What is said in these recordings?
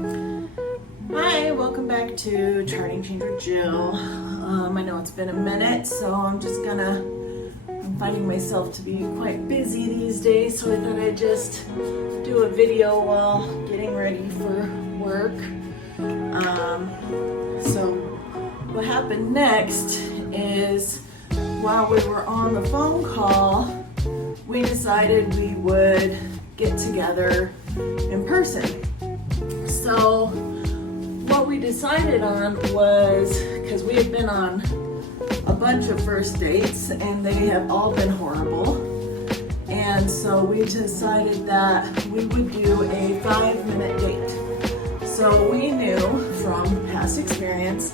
Hi, welcome back to Charting Change with Jill. I know it's been a minute, so I'm finding myself to be quite busy these days, so I thought I'd just do a video while getting ready for work. So what happened next is while we were on the phone call, we decided we would get together in person. So what we decided on was, because we had been on a bunch of first dates and they have all been horrible, and so we decided that we would do a 5-minute date. So we knew from past experience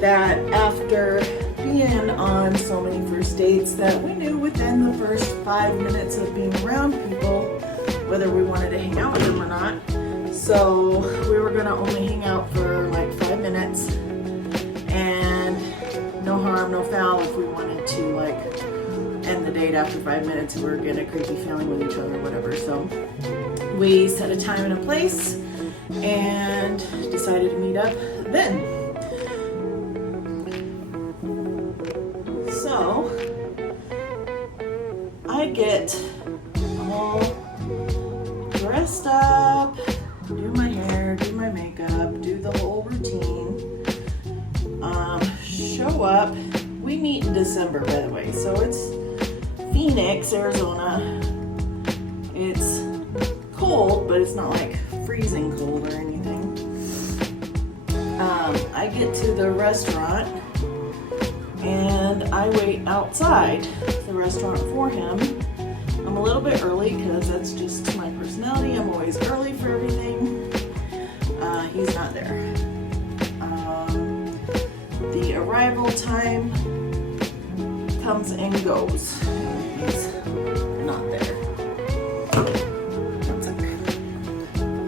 that after being on so many first dates that we knew within the first 5 minutes of being around people whether we wanted to hang out with them or not. So we were gonna only hang out for like 5 minutes, and no harm, no foul if we wanted to like end the date after 5 minutes and we were getting a creepy feeling with each other or whatever. So we set a time and a place and decided to meet up then. So I get all dressed up, do my hair, do my makeup, do the whole routine, show up. We meet in December, by the way, so it's Phoenix, Arizona. It's cold, but it's not like freezing cold or anything. I get to the restaurant and I wait outside the restaurant for him. I'm a little bit early because that's just my personality. I'm always early for everything. He's not there. The arrival time comes and goes. He's not there. That's okay.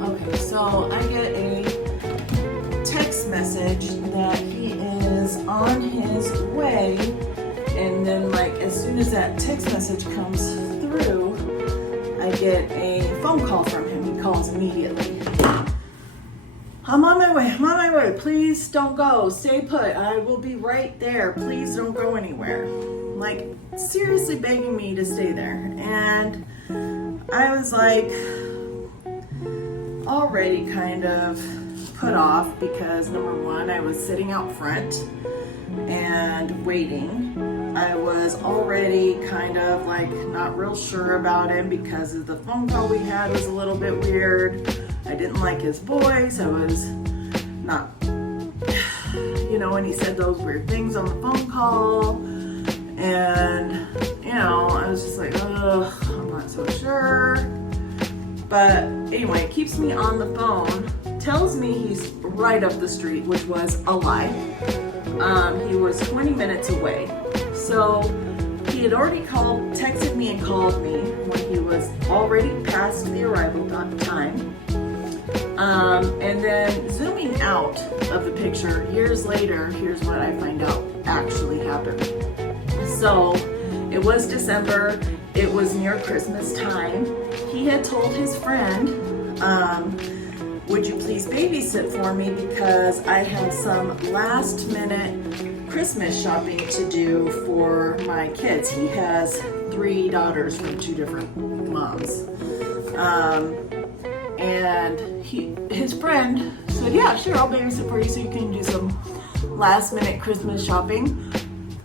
Okay, so I get a text message that he is on his way, and then like as soon as that text message comes through, I get a phone call from him. He calls immediately. I'm on my way. Please don't go. Stay put. I will be right there. Please don't go anywhere. Like seriously begging me to stay there. And I was like already kind of put off because number one, I was sitting out front and waiting. I was already kind of like not real sure about him because of the phone call we had was a little bit weird. I didn't like his voice. I was not, when he said those weird things on the phone call, and I was just like, ugh, I'm not so sure. But anyway, it keeps me on the phone, tells me he's right up the street, which was a lie. He was 20 minutes away. So he had already texted me and called me when he was already past the arrival time. And then zooming out of the picture years later, here's what I find out actually happened. So it was December, it was near Christmas time. He had told his friend, would you please babysit for me because I have some last minute Christmas shopping to do for my kids. He has 3 daughters from 2 different moms. And his friend said, yeah, sure, I'll babysit for you so you can do some last minute Christmas shopping.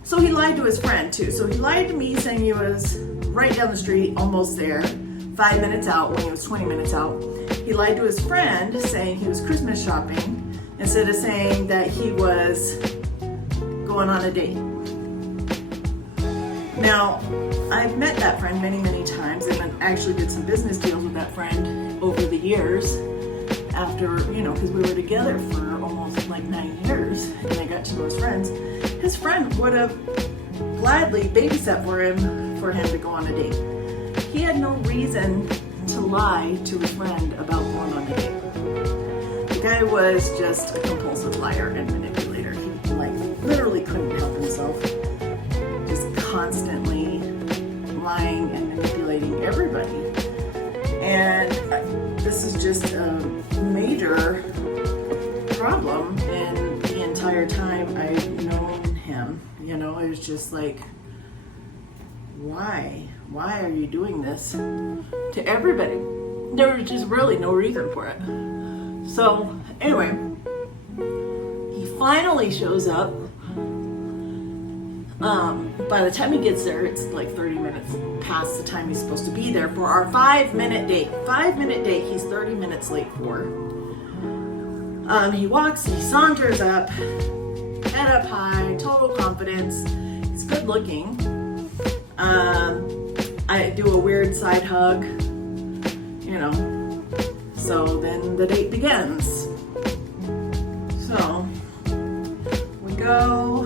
So he lied to his friend too. So he lied to me saying he was right down the street, almost there, 5 minutes out when he was 20 minutes out. He lied to his friend saying he was Christmas shopping instead of saying that he was going on a date. Now, I've met that friend many, many times and I actually did some business deals with that friend over the years after, because we were together for almost like 9 years and I got to know his friends. His friend would have gladly babysat for him to go on a date. He had no reason to lie to his friend about going on a date. The guy was just a compulsive liar and manipulator. He literally couldn't help himself. Just constantly lying and manipulating everybody. And this is just a major major problem in the entire time I've known him. You know, it was just like, why are you doing this to everybody? There was just really no reason for it. So anyway, he finally shows up. By the time he gets there, it's like 30 minutes past the time he's supposed to be there for our 5-minute date. 5-minute date, he's 30 minutes late for. He walks, he saunters up, head up high, total confidence. He's good looking. I do a weird side hug, you know. So then the date begins. So we go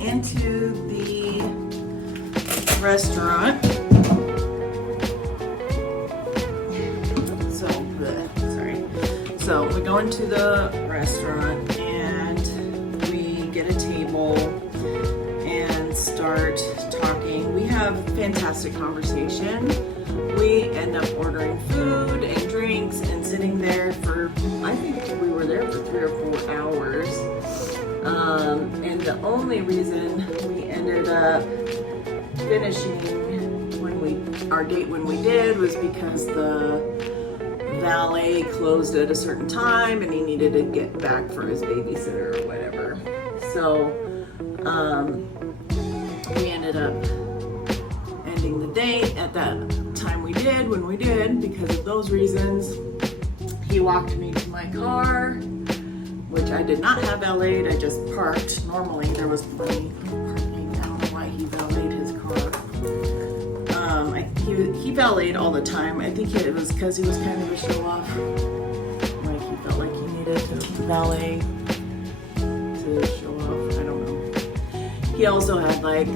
into the restaurant. So we go into the restaurant and we get a table and start talking. We have fantastic conversation. We end up ordering food and drinks and sitting there for, I think we were there for 3 or 4 hours. And the only reason we ended up finishing our date when we did was because the valet closed at a certain time and he needed to get back for his babysitter or whatever. So we ended up ending the date at that time when we did because of those reasons. He walked me to my car, which I did not have valeted, I just parked. Normally there was plenty of parking. I don't know why he valeted his car. He valeted all the time. I think it was because he was kind of a show-off. Like he felt like he needed to valet to show off. I don't know. He also had like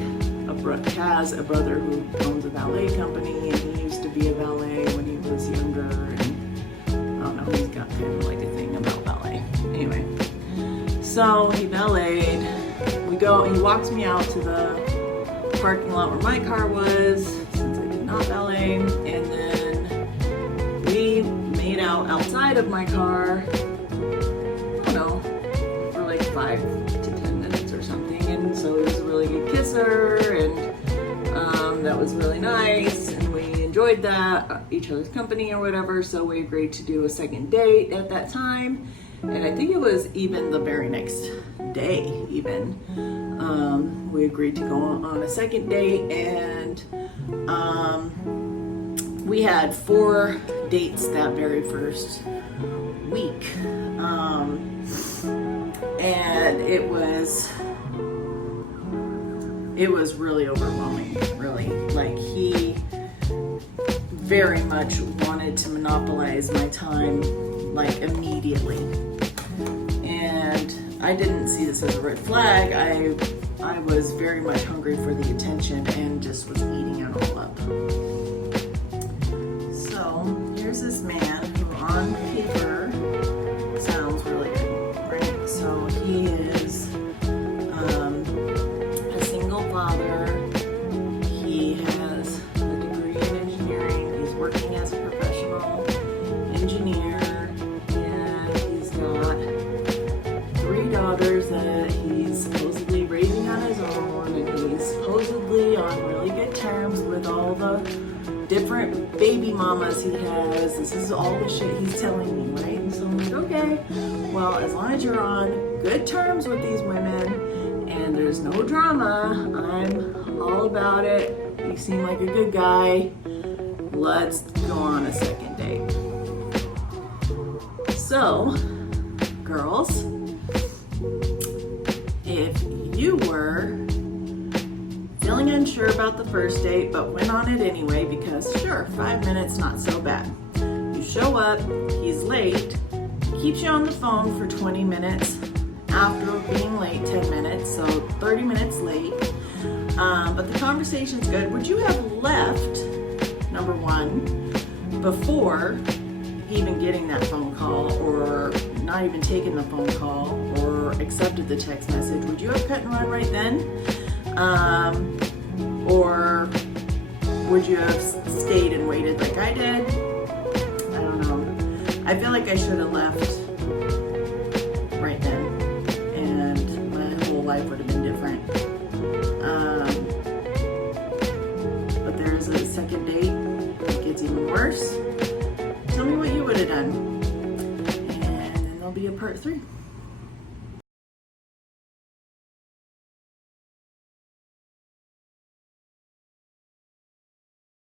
has a brother who owns a valet company, and he used to be a valet when he was younger. And I don't know. He's got kind of like a thing about valet. Anyway, so he valeted. He walks me out to the parking lot where my car was. Not valet, and then we made out outside of my car, I don't know, for like 5 to 10 minutes or something. And so he was a really good kisser, and that was really nice, and we enjoyed that, each other's company or whatever. So we agreed to do a second date at that time, and I think it was even the very next day we agreed to go on a second date, and we had 4 dates that very first week, and it was really overwhelming, really. Like, he very much wanted to monopolize my time, like, immediately, and I didn't see this as a red flag. I was very much hungry for the attention and just was eating it all up. So here's this man who on paper sounds really good, right? So he is a single father. He has a degree in engineering. He's working as a professional engineer, and he's got 3 daughters that he's supposedly raising on his own, and he's supposedly on really good terms with all the different baby mamas he has. This is all the shit he's telling me, right? And so I'm like, okay, well, as long as you're on good terms with these women and there's no drama, I'm all about it. You seem like a good guy. Let's go on a second date. So, girls, if you were feeling unsure about the first date but went on it anyway because sure, 5 minutes, not so bad. You show up, he's late, keeps you on the phone for 20 minutes after being late 10 minutes, so 30 minutes late, but the conversation's good. Would you have left, number one, before even getting that phone call, or not even taking the phone call, or accepted the text message? Would you have cut and run right then? Or would you have stayed and waited like I did? I don't know. I feel like I should have left part 3.